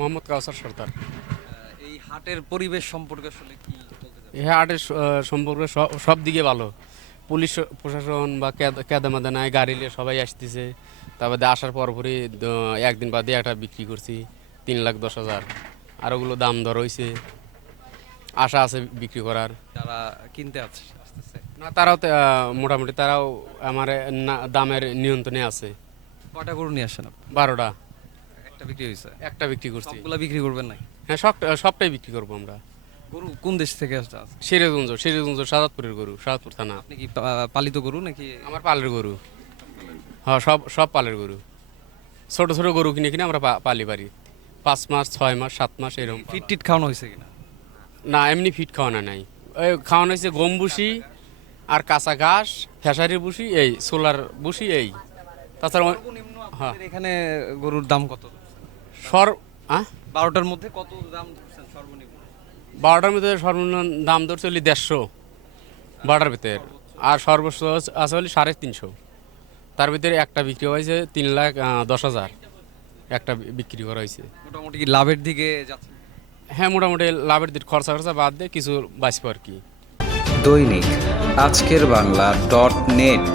মোহাম্মদ কাউসার সর্দার। এই হাটের পরিবেশ সম্পর্কে আসলে কি বলতে চাচ্ছেন? এই হাটের সম্পর্কে সব দিকে ভালো। পুলিশ প্রশাসন বা কেদামাদা নাই, গাড়ি নিয়ে সবাই আসতেছে। তারপরে আসার পরপরই একদিন বাদে একটা বিক্রি করছি 3,10,000। আর ওগুলো দাম দর হয়েছে, আশা আছে বিক্রি করার। যারা কিনতে আসতেছে না, তারাও মোটামুটি তারাও আমার দামের নিয়ন্ত্রণে আছে। কয়টা গরু নিয়ে আসেন আপনি? 12টা। একটা বিক্রি হয়েছে? একটা বিক্রি করছি। সবগুলা বিক্রি করবেন নাই? হ্যাঁ, সবটাই বিক্রি করবো আমরা। গরু কোন দেশ থেকে আসছে? সিরাজগঞ্জ সাজাদপুরের গরু, সাজাদপুর থানা। আপনি কি পালিত গরু নাকি? আমার পালের গরু। হ্যাঁ, সব পালের গরু। ছোট ছোট গরু কিনে কিনে আমরা পালি পারি। 5 মাস, 6 মাস, 7 মাস এরকম। ফিট টিট খাওয়ানো হয়েছে কিনা? না, এমনি ফিট খাওয়ানো নাই। ওই খাওয়ানো হয়েছে গম ভুসি আর কাঁচা ঘাস, খেসারির ভুসি, এই সোলার ভুসি, এই। তাছাড়া সর্বনিম্ন হ্যাঁ। আপনাদের এখানে গরুর দাম কত? সর হ্যাঁ, 12টার মধ্যে কত দাম ধরছেন সর্বনিম্ন? 12টার ভিতরে সর্বনিম্ন দাম ধরছে 150, 12টার ভিতরে। আর সর্বোচ্চ আছে হলে 350। তার ভিতরে একটা বিক্রি হয়েছে 3,10,000। একটা বিক্রি করা হয়েছে। মোটামুটি কি লাভের দিকে যাচ্ছে? হ্যাঁ, মোটামুটি লাভের দিক, খরচা বাদ দিয়ে কিছু বাঁচবো আর কি। দৈনিক আজকের বাংলা .net